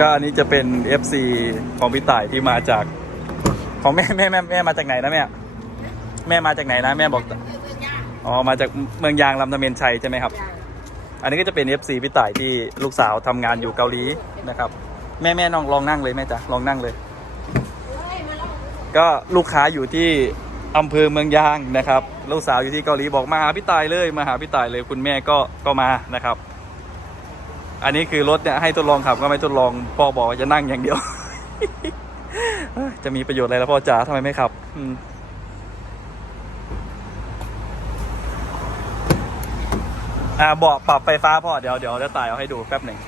ก็อันนี้จะเป็น FC ของพี่ต่ายที่มาจาก ของแม่แม่แม่แม่มาจากไหนนะแม่แม่มาจากไหนนะแม่บอกอ๋อมาจากเมืองยางลำตะเมนชัยใช่ไหมครับ อันนี้ก็จะเป็น FC พี่ต่ายที่ลูกสาวทำงานอยู่เกาหลีนะครับ แม่แม่น้องลองนั่งเลยแม่จ๊ะลองนั่งเลย ก็ลูกค้าอยู่ที่อำเภอเมืองยางนะครับ ลูกสาวอยู่ที่เกาหลีบอกมาหาพี่ตายเลยมาหาพี่ตายเลยคุณแม่ก็ก็มานะครับ อันนี้คือรถเนี่ยให้ทดลองขับก็ไม่ทดลองพ่อบอกว่าจะนั่งอย่างเดียว จะมีประโยชน์อะไรแล้วพ่อจ๋าทำไมไม่ขับอ่าเบาะปรับไฟฟ้าพ่อเดี๋ยวเดี๋ยวจะตายเอาให้ดูแป๊บหนึ่ง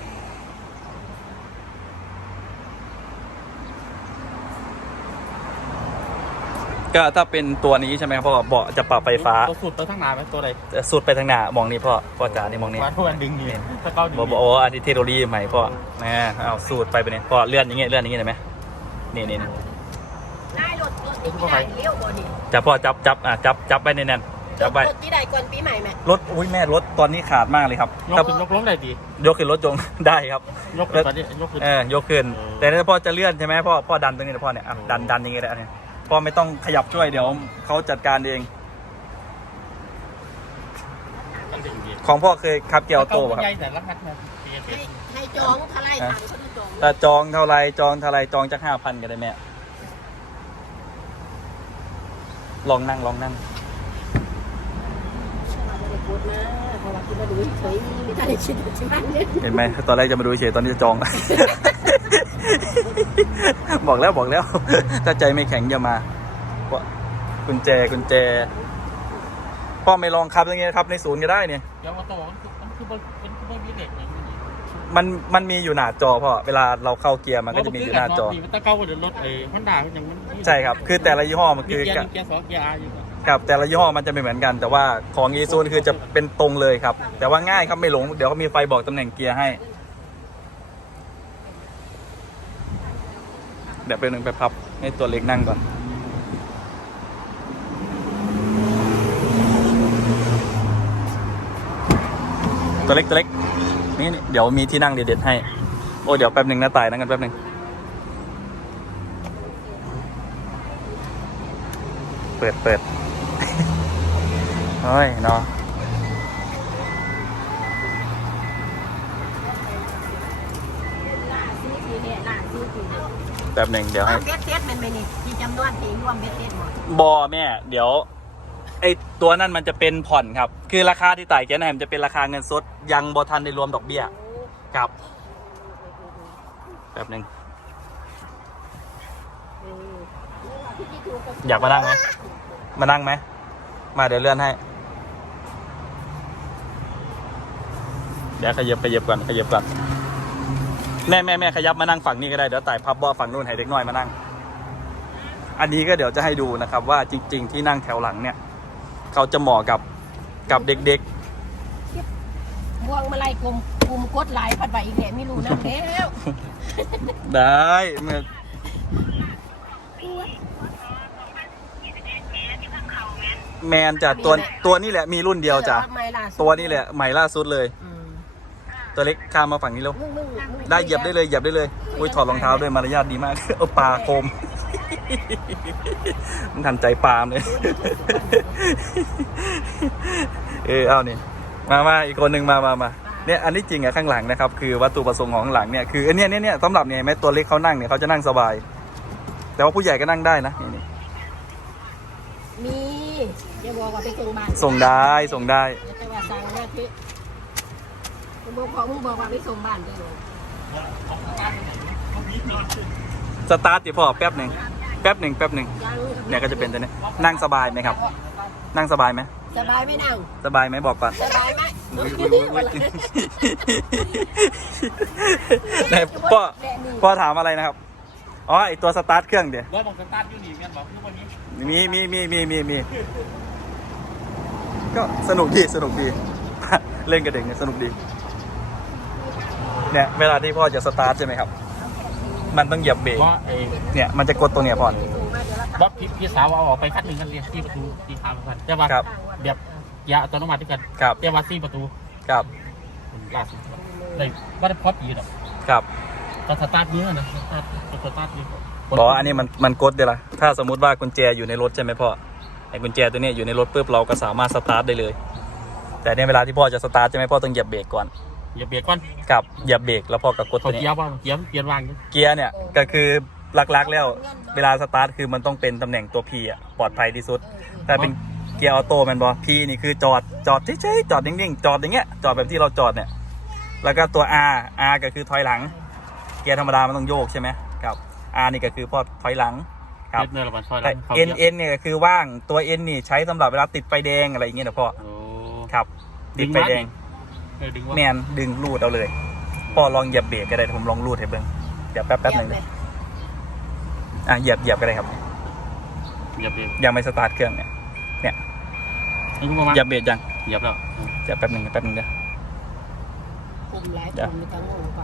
ก็ถ้าเป็นตัวนี้ใช่ไหมครับพ่อเบาะจะปรับไฟฟ้าตัวสุดตัวทั้งหนาไหมตัวใดจะสุดไปทางหน้ามองนี่พ่อพ่อจ๋านี่มองนี่ว่าทุกวันดึงนี่ถ้าเก้าดึงบอกบอกโอ้อันนี้เทคโนโลยีใหม่พ่อแหมเอาสูตรไปไปเนี่ยพ่อเลื่อนอย่างเงี้ยเลื่อนอย่างเงี้ยเห็นไหมนี่นี่นี่ได้รถรถที่ได้เลี้ยวบ่นี่จับพ่อจับจับอะจับจับไปแน่นๆจับไปรถที่ได้ก่อนปีใหม่ไหมรถอุ้ยแม่รถตอนนี้ขาดมากเลยครับยกถ้าขึ้นยกลงได้ดียกขึ้นรถจงได้ครับยกขึ้นตอนนี้ยกขึ้นเออยกขึ้นแต่ถ้าพ่อจะเลื่อนใช่ไหมพ่อพ่อดันตรงนี้นะพ่อเนี่ยอะดันดันอย่างเงี้ยได้เนี่ย พ่อไม่ต้องขยับช่วยเดี๋ยวเขาจัดการเองมันดึงดีของพ่อเคยขับเกียร์ออโต้ป่ะครับใหญ่แต่ละคันนะเปลี่ยนให้ให้จองทลายถังเขาดูจองถ้าจองเท่าไรจองเท่าไรจองจากห้าพันก็ได้แม่ลองนั่งลองนั่งพูดนะเพราะว่าคิดว่าดูเฉยไม่ได้คิดใช่ไหมเนี่ยเห็นไหมตอนแรกจะมาดูเฉยตอนนี้จะจอง บอกแล้วบอกแล้ว ถ้าใจไม่แข็งอย่ามากุญแจกุญแจพ่อไม่ลองขับอย่างเงี้ยครับในศูนย์ก็ได้เนี่ยเดี๋ยวว่าตัวมันคือมันคือเป็นคืมีเหล็กอย่างมันมันมีอยู่หน้าจอพ่อเวลาเราเข้าเกียร์มันก็จะมีอยู่หน้าจอมันตะเก้าก็เดี๋ยวรถไอ้ฮอนด้าอย่างมันใช่ครับ คือแต่ละยี่ห้อมันคือเกียร์เกียร์สองเกียร์อาร์อยู่ครับแต่ละยี่ห้อมันจะไม่เหมือนกัน แต่ว่าของอีซูนคือจะเป็นตรงเลยครับ แต่ว่าง่ายครับไม่หลงเดี๋ยวเขามีไฟบอกตำแหน่งเกียร์ให้ เดี๋ยวไปหนึ่งไปพับให้ตัวเล็กนั่งก่อน ตัวเล็กตัวเล็กนี่เดี๋ยวมีที่นั่งเด็ดๆให้ โอ้เดี๋ยวแป๊บหนึ่งนะตายนั่งกันแป๊บหนึ่งเปิดเปิดเฮ้ยเนาะ ล่าซื้อทีเนี่ยล่าซื้อทีเนี่ย แป๊บหนึ่งเดี๋ยวให้เบ็ดเซ็ตมันไม่นี่ที่จำนวนที่รวมเบ็ดเซ็ตหมดบอแม่ เดี๋ยว ไอตัวนั้นมันจะเป็นผ่อนครับ คือราคาที่ต่ายเกียร์นะมันจะเป็นราคาเงินสด ยังบอทันในรวมดอกเบี้ยครับแป๊บหนึ่งอยากมานั่งไหมมานั่งไหมมาเดี๋ยวเลื่อนให้ เดี๋ยวขยับขยับก่อนขยับก่อน แม่แม่แม่ขยับมานั่งฝั่งนี้ก็ได้ เดี๋ยวต่ายพับเบาะฝั่งนู้นให้เด็กน้อยมานั่ง อันนี้ก็เดี๋ยวจะให้ดูนะครับ ว่าจริง ๆ ที่นั่งแถวหลังเนี่ย เขาจะเหมาะกับกับเด็กม่วงมาไล่กลุ่มกลุ่มกดหลายผัดไปอีกแหละไม่รู้น้ำแล้วๆ ได้เมื่อแมนจ้ะตัวตัวนี้แหละมีรุ่นเดียวจ้ะ ไม่ล่าสุดตัวนี้แหละใหม่ล่าสุดเลย อืม ตัวเล็กข้ามมาฝั่งนี้แล้วมึงมึงมึงได้เหยียบได้เลยเหยียบได้เลยอุ้ยถอดรองเท้าด้วยมารยาทดีมากเออปลาโคมมันทันใจปลามเลยเออเอานี่มามาอีกคนหนึ่งมามามาเนี่ยอันนี้จริงอะข้างหลังนะครับคือวัตถุประสงค์ของข้างหลังเนี่ยคืออันเนี้ยเนี่ยเนี่ยสำหรับเนี่ยเห็นไหมตัวเล็กเขานั่งเนี่ยเขาจะนั่งสบาย แต่ว่าผู้ใหญ่ก็นั่งได้นะนี่นี่มีเดี๋ยวบอกว่าไปส่งบ้านส่งได้ส่งได้เดี๋ยวจะว่าสั่งหน้าที่มึง บอกพอมึงบอกว่าไปส่งบ้านได้เลยสตาร์ทดิพ่อแป๊บหนึ่งแป๊บหนึ่งแป๊บหนึ่งยังเนี่ยก็จะเป็นตัวเนี้ยนั่งสบายไหมครับ นั่งสบายไหมสบายไหมนั่งสบายไหมบอกก่อนสบายไหมอุ๊ยอุ๊ยอุ๊ยอุ๊ยไหนพ่อพ่อถามอะไรนะครับอ๋อไอตัวสตาร์ทเครื่องเดี๋ยวรถบอกสตาร์ทอยู่นี่แม่นบอกคือวันนี้มีมีมีมีมีมีก็สนุกดีสนุกดี เล่นกับเด็กเนี่ยสนุกดี เนี่ยเวลาที่พ่อจะสตาร์ทใช่ไหมครับ มันต้องเหยียบเบรกว่าไอ้เนี่ยมันจะกดตรงเนี้ยพ่อ ว่าพี่พี่สาวเอาออกไปคัดหนึ่งกันเลยที่ประตูที่ขากันแต่ว่าครับ แบบยาอัตโนมัติด้วยกันครับแต่ว่าซี่ประตูครับล่าสุดเลยว่าได้พอปีดอกครับก็สตาร์ทเนื้อนะสตาร์ทก็สตาร์ทนี่บอกว่าอันนี้มันมันกดเดี๋ยวละถ้าสมมติว่ากุญแจอยู่ในรถใช่ไหมพ่อไอ้กุญแจตัวเนี้ยอยู่ในรถปุ๊บเราก็สามารถสตาร์ทได้เลย แต่ในเวลาที่พ่อจะสตาร์ทใช่ไหมพ่อต้องเหยียบเบรกก่อน อย่าเบียดก่อนกับเหยียบเบรกแล้วพ่อก็กดเขาตัวนี้เกียร์ว่าเกียร์เกียร์วางอยู่เกียร์เนี่ยก็คือหลักๆแล้วเวลาสตาร์ทคือมันต้องเป็นตำแหน่งตัว P อะปลอดภัยที่สุด แต่เป็นเกียร์ออโต้แมนบอ P นี่คือจอดจอดเฉยๆจอดนิ่งๆจอดอย่างเงี้ยจอดแบบที่เราจอดเนี่ยแล้วก็ตัว R R ก็คือถอยหลัง เกียร์ธรรมดามันต้องโยกใช่ไหมครับ R นี่ก็คือพอถอยหลังครับเกียร์เนื้อระบาดซอยแต่ เขา N เกียร์ N เนี่ยก็คือว่างตัว N นี่ใช้สำหรับเวลาติดไฟแดงอะไรอย่างเงี้ยนะพ่อโอ้ ครับ ติดไฟแดง เออดึงว่าแมนดึงรูดเอาเลยพ่อลองเหยียบเบรกก็ได้ผมลองรูดให้เบิ่งเดี๋ยวแป๊บแป๊บหนึ่งนะอะเหยียบเหยียบก็ได้ครับอย่าเบียดยังไม่สตาร์ทเครื่องเนี่ยนี่ก็ประมาณเหยียบเบรกยังเหยียบแล้วเดี๋ยวแป๊บหนึ่งแป๊บหนึ่งเดี๋ยวกลุ่มหลายกลุ่มมีทั้งงงไป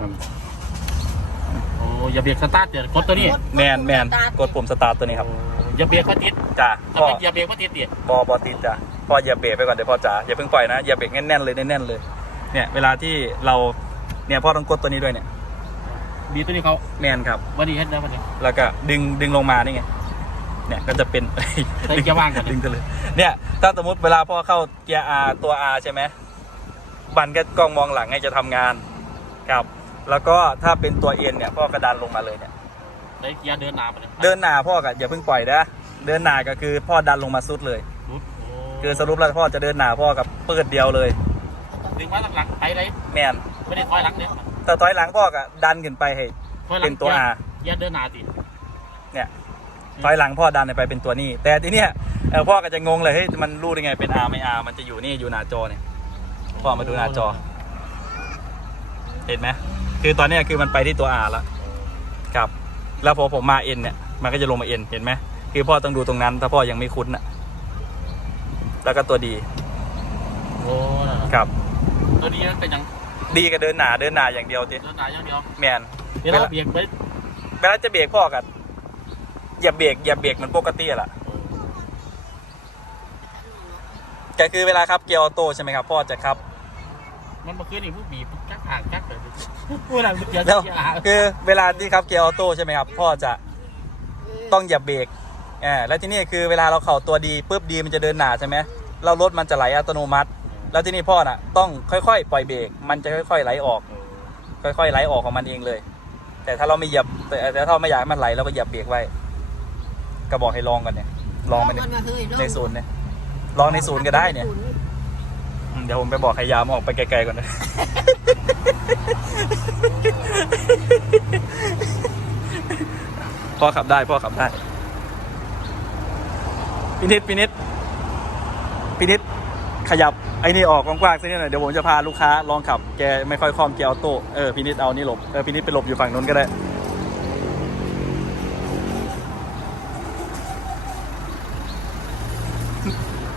โอ้อย่าเบียดสตาร์ทเดี๋ยวกดตัวนี้แมนแมนกดปุ่มสตาร์ทตัวนี้ครับอย่าเบียดก็ติดจ้าถ้าพ่อเป็นอย่าเบียดก็ติดเดี๋ยวบอบอติดจ้ะพ่อเหยียบเบรกไปก่อนเดี๋ยวพ่อจ๋าอย่าเพิ่งปล่อยนะเหยียบเบรกแน่นๆเลยแน่นๆเลย เนี่ยเวลาที่เราเนี่ยพ่อต้องกดตัวนี้ด้วยเนี่ยบีตัวนี้เขาแมนครับวันนี้เฮ็ดแล้ววันนี้แล้วก็ดึงดึงลงมานี่ไงเนี่ยก็จะเป็นใช้เกียร์ว่างก่อนดึงกันเลยเนี่ยถ้าสมมติเวลาพ่อเข้าเกียร์ R ตัว R ใช่ไหมบันก็กล้องมองหลังให้จะทำงานครับ แล้วก็ถ้าเป็นตัว N เนี่ยพ่อกระดานลงมาเลยเนี่ยใช้เกียร์เดินหน้าไปเลยเดินหน้าพ่อก็อย่าเพิ่งปล่อยนะเดินหน้าก็คือพ่อดันลงมาสุดเลยรุดโอ้คือสรุปแล้วพ่อจะเดินหน้าพ่อกับเปิดเดียวเลย ดึงมาหลังๆไปเลยแมนไม่ได้ถอยหลังเนี่ยแต่ถอยหลังพ่อก็ดันขึ้นไปให้ถอยหลัเป็งนตัว R เกียร์เดินหน้าติเนี่ยถอยหลังพ่อดันไปเป็นตัวนี้ แต่ทีเนี้ยเออพ่อก็จะงงเลยเฮ้ยมันรู้ได้ไงเป็น R ไม่ R มันจะอยู่นี่อยู่หน้าจอเนี่ยพ่อมาดูหน้าจอ เห็นไหมคือตอนเนี้ยคือมันไปที่ตัว R แล้วครับ แล้วพอผมมา N เนี่ยมันก็จะลงมา N เห็นไหมคือพ่อต้องดูตรงนั้น ถ้าพ่อยังไม่คุ้นน่ะแล้วก็ตัวดีโอ้นั่นน่ะครับ ตัวนี้มันเป็นยังดีก็เดินหนาเดินหนาอย่างเดียวทีเดินหน้าอย่างเดียวแมนเดี๋ยวเราเบียดไปเวลาจะเบรกพ่อกันอย่าเบรกอย่าเบรกเหมันปกติอะล่ะก็คือเวลาครับเกียร์ออโต้ใช่ไหมครับพ่อจะครับ มันมาขึ้นนี่ผู้บีบจักห่างจักเลยผู้นั้นเกียร์แล้วเกียร์หาคือเวลาที่ครับเกียร์ออโต้ใช่ไหมครับ พ่อจะต้องอย่าเบรกอ่าแล้วที่นี่คือเวลาเราเข่าตัวดีปุ๊บดีมันจะเดินหนาใช่ไหมเรารถมันจะไหลอัตโนมัติ แล้วที่นี่พ่อน่ะต้องค่อยๆ ปล่อยเบรกมันจะค่อยๆไหลออก ค่อยๆไหลออกของมันเองเลย แต่ถ้าเราไม่เหยียบแต่แต่ถ้าเราไม่อยากให้มันไหลเราก็เหยียบเบรกไว้ก็บอกให้ลองกันเนี่ยลองมันเนี่ยในศูนย์เนี่ยลองในศูนย์ก็ได้เนี่ยอืมเดี๋ยวผมไปบอกให้ยามออกไปไกลๆก่อนนะพ่อขับได้พ่อขับได้พินิดพินิดพินิด ขยับไอ้นี่ออกกว้างๆสักนิดหน่อยเดี๋ยวผมจะพาลูกค้าลองขับแกไม่ค่อยคล่องเกียร์ออโต้เออพินิดเอานี่หลบเออพินิดไปหลบอยู่ฝั่งนู้นก็ได้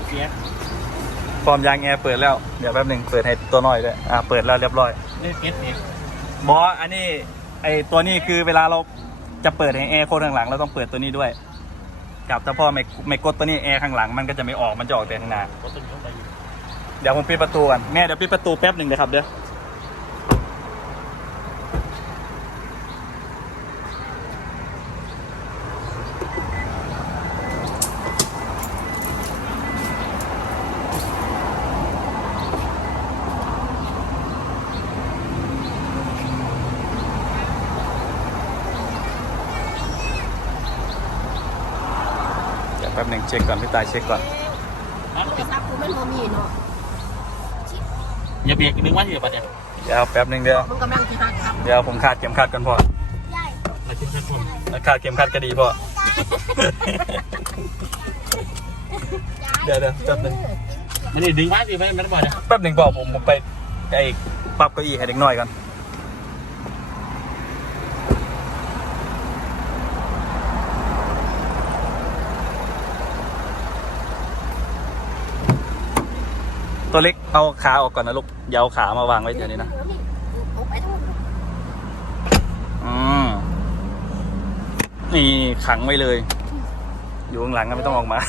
เกียร์ฟอร์มยางแอร์เปิดแล้วเดี๋ยวแป๊บหนึ่งเปิดให้ตัวน้อยด้วยอ่าเปิดแล้วเรียบร้อยนี่เกียร์เองบอสอันนี้ไอตัวนี้คือเวลาเราจะเปิดให้แอร์คนข้างหลังเราต้องเปิดตัวนี้ด้วยกับถ้าพ่อไม่ไม่กดตัวนี้แอร์ข้างหลังมันก็จะไม่ออกมันจะออกแต่ข้างหน้า เดี๋ยวผมปิดประตูกันแม่เดี๋ยวปิดประตูแป๊บหนึ่งนะครับเดี๋ยวเดี๋ยวแป๊บหนึ่งเช็คก่อนพี่ตายเช็คก่อนโทรศัพท์กูมันบ่มีเนาะ เบียดดึงไว้อย่าปัดเนี่ยเดี๋ยวแป๊บหนึ่งเดี๋ยวมันกำลังจะหักครับเดี๋ยวผมขาดเข็มขัดก่อนพ่อมาชิ้นชั้นคนแล้วขาดเข็มขัดก็ดีพ่อ เดี๋ยวเดี๋ยวแป๊บหนึงมันนี่ดึงไว้สิไม่ไม่ได้บ่อยนะแป๊บหนึ่งบอกผมผมไปไอ้ปรับเก้าอี้ให้เด็กน้อยก่อน ตัวเล็กเอาขาออกก่อนนะลูกอย่าเอาขามาวางไว้เดี๋ยวนี้นะอืมนี่ขังไว้เลย อยู่ข้างหลังก็ไม่ต้องออกมา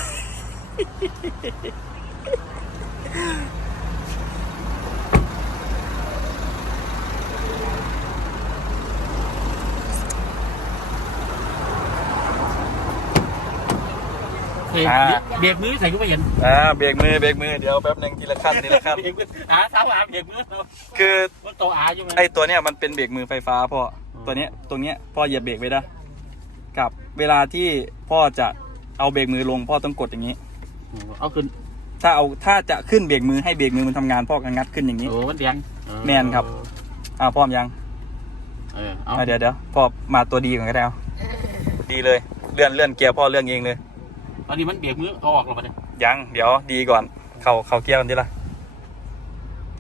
ยอ่า เบรกมือใส่ก็ไม่เห็นอ่าเบรกมือเบรกมือเดี๋ยวแป๊บหนึ่งทีละขั้นทีละขั้นเบรกมืออาเท้าอาเบรกมือเราคือ มันโตอาอยู่ไหมไอตัวเนี้ยมันเป็นเบรกมือไฟฟ้าพ่อตัวเนี้ยตรงเนี้ยพ่อเหยียบเบรกไว้นะกับเวลาที่พ่อจะเอาเบรกมือลงพ่อต้องกดอย่างนี้ เอาขึ้นถ้าเอาถ้าจะขึ้นเบรกมือให้เบรกมือมันทำงานพ่อก็งัดขึ้นอย่างนี้ โอ้มันแดงแม่นครับ อ่าพร้อมยังเออเอาอ่าเดี๋ยวเดี๋ยวพ่อมาตัวดีก่อนก็ได้เอาดีเลยเลื่อนเลื่อนเกียร์พ่อเลื่อนเองเลย ตอนนี้มันเบรกมือเอาออกแล้วปะเนี่ยยังเดี๋ยวดีก่อน เข้าเข้าเกียร์กันทีละ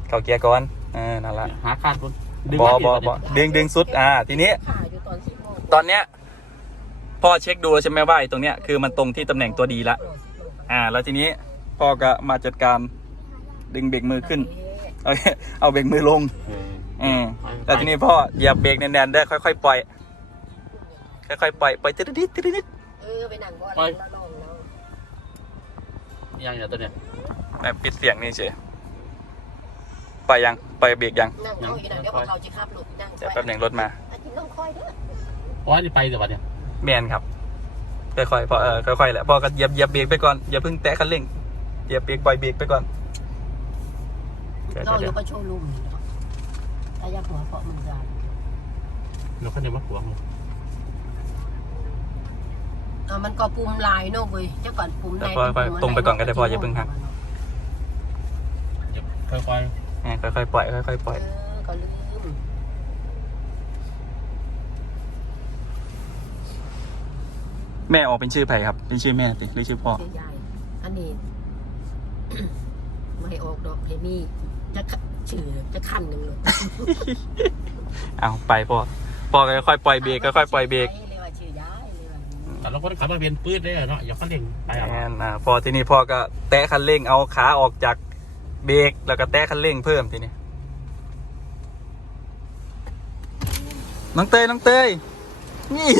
เข้าเกียร์ก่อนเออนั่นละหาคาดคนบอบอบอดึงดึงสุดอ่า ทีนี้ขาอยู่ตอนสิบโมงตอนเนี้ยพ่อเช็คดูแล้วใช่ไหมว่าไอ้ตรงเนี้ยคือมันตรงที่ตำแหน่งตัวดีละอ่า แล้วทีนี้พ่อก็มาจัดการดึงเบรกมือขึ้น เอาเอาเบรกมือลงอืมแล้วทีนี้พ่อเหยียบเบรกแน่นๆได้ค่อยๆปล่อย ค่อยๆปล่อยปล่อยติดนิดติดนิดเออไปนั่งก่อนแล้วลองแล้ว ยังเนี่ยตัวเนี้ยแบบปิดเสียงนี่เฉยปล่อยยังปล่อยเบรกยังนั่งเอาอีกนะเดี๋ยวเขาจะขับรถนั่งเดี๋ยวแป๊บหนึ่งรถมาอาทิตย์น้องคอยเด้ออ๋อนี่ไปแต่วันเนี่ยแมนครับค่อยๆพอเออค่อยๆแหละพ่อก็เหยียบเหยียบเบรกไปก่อนอย่าเพิ่งแตะคันเร่งเหยียบเบรกปล่อยเบรกไปก่อนเดี๋ยวเราอเดี๋ยยู่วก็โชว์รูมนี่เนาะแต่อยากหัวเพราะมันจะเราก็เนี่ยมาขวางเลย อ่ามันก็ปุ่มลายเนาะเว้ยเจ้าก่อนปุ่มไหนเดี๋ยวพ่อตรงไปก่อนก็ได้พ่ออย่าเพิ่งหัก ค่อยเออค่อยๆปล่อยค่อยๆปล่อย เออก็ลืมแม่ออกเป็นชื่อไผ่ครับ เป็นชื่อแม่ติหรือชื่อพ่อ เสียยายอันนี้ ไม่ให้ออกดอกเฮมี่จะขะชื่อจะขั้นหนึ่งเลยเอาไปพ่อพ่อก็ค่อยๆปล่อยเบรกค่อยๆปล่อยเบรกเลยว่าชื่อยายเลยว่า ๆ แต่เราคนขับมาเป็นปื้ดได้เนาะอย่าเขาเร่งไปอะแอนอ่าพอทีนี้พ่อก็แตะคันเร่งเอาขาออกจากเบรกแล้วก็แตะคันเร่งเพิ่มทีนี้น้องเตยน้องเตยนี่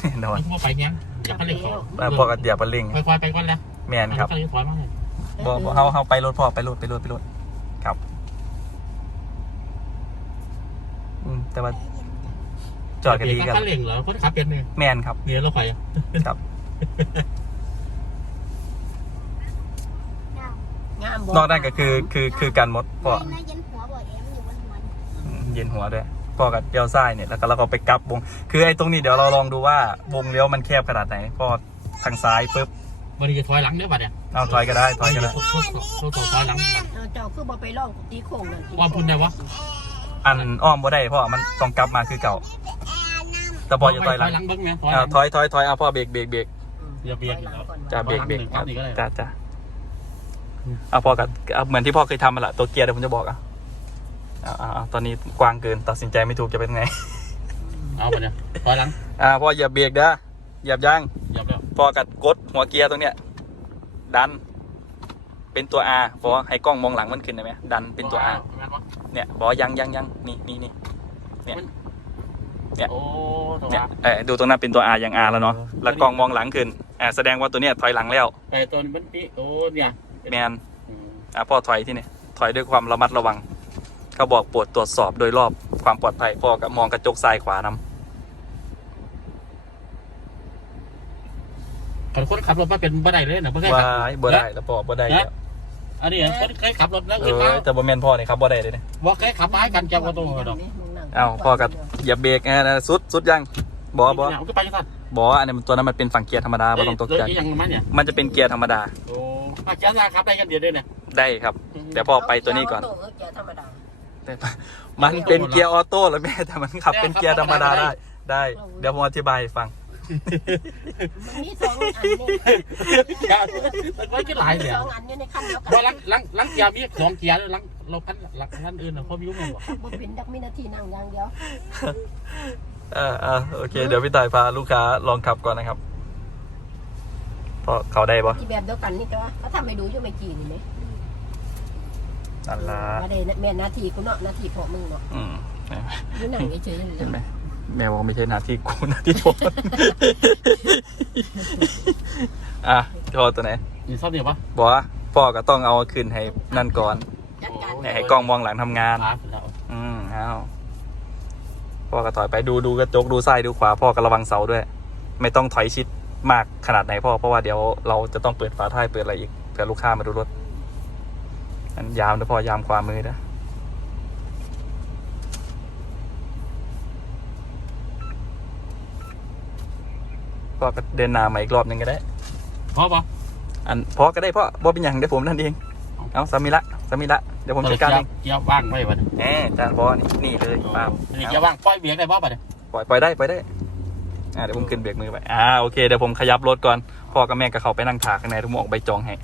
แน่นอนไม่ไปเงี้ยอย่าเขาเร่งเขาอ่าพ่อก็เดี๋ยวคันเร่งค่อยๆไปก่อนแล้วแมนครับเขาเร่งถอยมาเลยบ่บ่เฮาเฮาไปรถพ่อไปรถไปรถไปรถครับ อืมแต่ว่าจ อดกันดีกันเขาเร่งเหรอคนขับเป็นเนี่ยแมนครับเนี่ยเราไปครับงามบ่นอกนั้นก็คือคือคือการมดพ่อไม่เย็นหัวบ่อยเอ็มอยู่บนหัวนี่อืมเย็นหัวด้วยพ่อกับเลี้ยวซ้ายเนี่ยแล้วก็เราก็ไปกลับวง คือไอ้ตรงนี้เดี๋ยวเราลองดูว่าวงเลี้ยวมันแคบขนาดไหนพ่อทางซ้ายปุ๊บวันนี้จะถอยหลังเนี่ยบัดเนี่ยเอาถอยก็ได้ถอยก็ได้ทดทดทดถอยหลังเออเจ้าคือบ่ไปลองตีโค้งนั่นตีโค้งว่าพุ่นได้วะอันอ้อมบ่ได้พ่อมันต้องกลับมาคือเก่า แต่พ่อจะถอยหลังหลังเบิ้งไหมถอยหอ่าลังถอยถอยถอยเอาพ่อเบรกเบรกเบรกอย่าเบียดถอหลังก่อนจ้าเบรกเบรกถอยหลังหนึ่งครับนี่ก็ได้จ้าจ้าเอาพ่อกับเอาเหมือนที่พ่อเคยทำมาละตัวเกียร์เดี๋ยวผมจะบอกอะเอาเอาเอาตอนนี้กว้างเกินตัดสินใจไม่ถูกจะเป็นไง เอาบัดเนี่ยถอยหลังอ่าพ่ออย่าเบรกนะอย่าย่างเหยับแล้วพอกัดกดหัวเกียร์ตรงเนี้ย ดัน เป็นตัว R พอให้กล้องมองหลังมันขึ้นได้ไหมดันเป็นตัว R เนี่ยบอกว่ายังยังยังนี่นี่นี่ เนี่ย โอ้ตัวเนี่ยเออดูตรงนั้นเป็นตัว R ยัง R แล้วเนาะแล้วกล้องมองหลังขึ้นอ่าแสดงว่าตัวเนี้ยถอยหลังแล้วไปตัวนี้มันปีโอ้เนี่ยแมนอืมอ่าพ่อถอยที่นี่ถอยด้วยความระมัดระวัง เขาบอกโปรดตรวจสอบโดยรอบความปลอดภัยพ่อกับมองกระจกซ้ายขวานำคนคนขับรถมาเป็นบ่ได้เลยนะบ่เคยว่าขับบ่ได้แล้วพ่อบ่ได้แล้วอันนี้คนเคยขับรถแล้วเอขึ้นมาอแต่บ่แม่นพ่อนี่ครับบ่ได้เลยเนี่ยบ่เคยขับมาให้กันจับว่าตรงกันดอก เอ้าพ่อกับอย่าเบรกอ่าสุดสุดยังบอบอเนี่ยมันก็ไปจังซั่นบอกว่าอันนี้มันตัวนั้นมันเป็นฝั่งเกียร์ธรรมดาไม่ต้องตกใจเอ้ยยังมันเนี่ยมันจะเป็นเกียร์ธรรมดาโอ้อาจารย์นาขับได้กันเดียวด้วยเนี่ยได้ครับแต่พ่อไปตัวนี้ก่อนเาเกียร์ธรรมดามันเป็นเกียร์ออโต้แล้วแม่แต่มันขับเป็นเกียร์ธรรมดาได้ได้ เดี๋ยวผมอธิบายให้ฟัง มันมีสองอันนี่มันไม่กี่หลายมีเนี่ยสองอันอยู่ในคันเดียวกัว่าลังลังลังเกียร์มีสองเกียร์ลังเราคันลังคันอื่นเขามียุ่งมั้งบ่บ่เป็นดักมีนาทีนั่งอย่างเดียวเออเออโอเค เดี๋ยวพี่ต่ายพาลูกค้าลองขับก่อนนะครับเพราะเขาได้ปะที่แบบเดียวกันนี่แต่ว่าเขาทำให้ดูอยู่ไม่กี่นี่ไหมนั่นละมาได้แม่นาทีกูเนาะนาทีพอมึงเนาะอืมอยู่นั่งเฉยๆนี่เห็นไหม แม่บอกไม่ใช่หน้าที่กูหน้าที่ผมอะพอตัวไหนนี่ชอบเนี่ยปะบอกว่าพ่อก็ต้องเอาคืนให้นั่นก่อนจัดการให้ให้กล้องมองหลังทำงานขาแล้วอืมเอาพ่อก็ถอยไปดูดูกระจกดูซ้ายดูขวา พ่อก็ระวังเสาด้วย ไม่ต้องถอยชิดมากขนาดไหนพ่อ เพราะว่าเดี๋ยวเราจะต้องเปิดฝาท้ายเปิดอะไรอีกเผื่อลูกค้ามาดูรถอันยามนะพ่อยามความมือนะ พ่อก็เดินหน้ามาอีกรอบหนึ่งก็ได้พอปะอันพอก็ได้พ่อบ่เป็นอย่างเดี๋ยวผมนั่นเองเอาสามิละสามิละเดี๋ยวผมจัดการเองเกียร์ว่างไว้ปะเนี่ยแหมจานพอนี่นี่เลยป้าบอันนี้เกียร์ว่างปล่อยเบียกได้ป่ะปะเนี่ยปล่อยปล่อยได้ปล่อยได้อ่าเดี๋ยวผมขึ้นเบรกมือไปอ่าโอเคเดี๋ยวผมขยับรถก่อนพ่อกับแม่ก็เข้าไปนั่งถาข้างในทุกโมงออกใบจองให้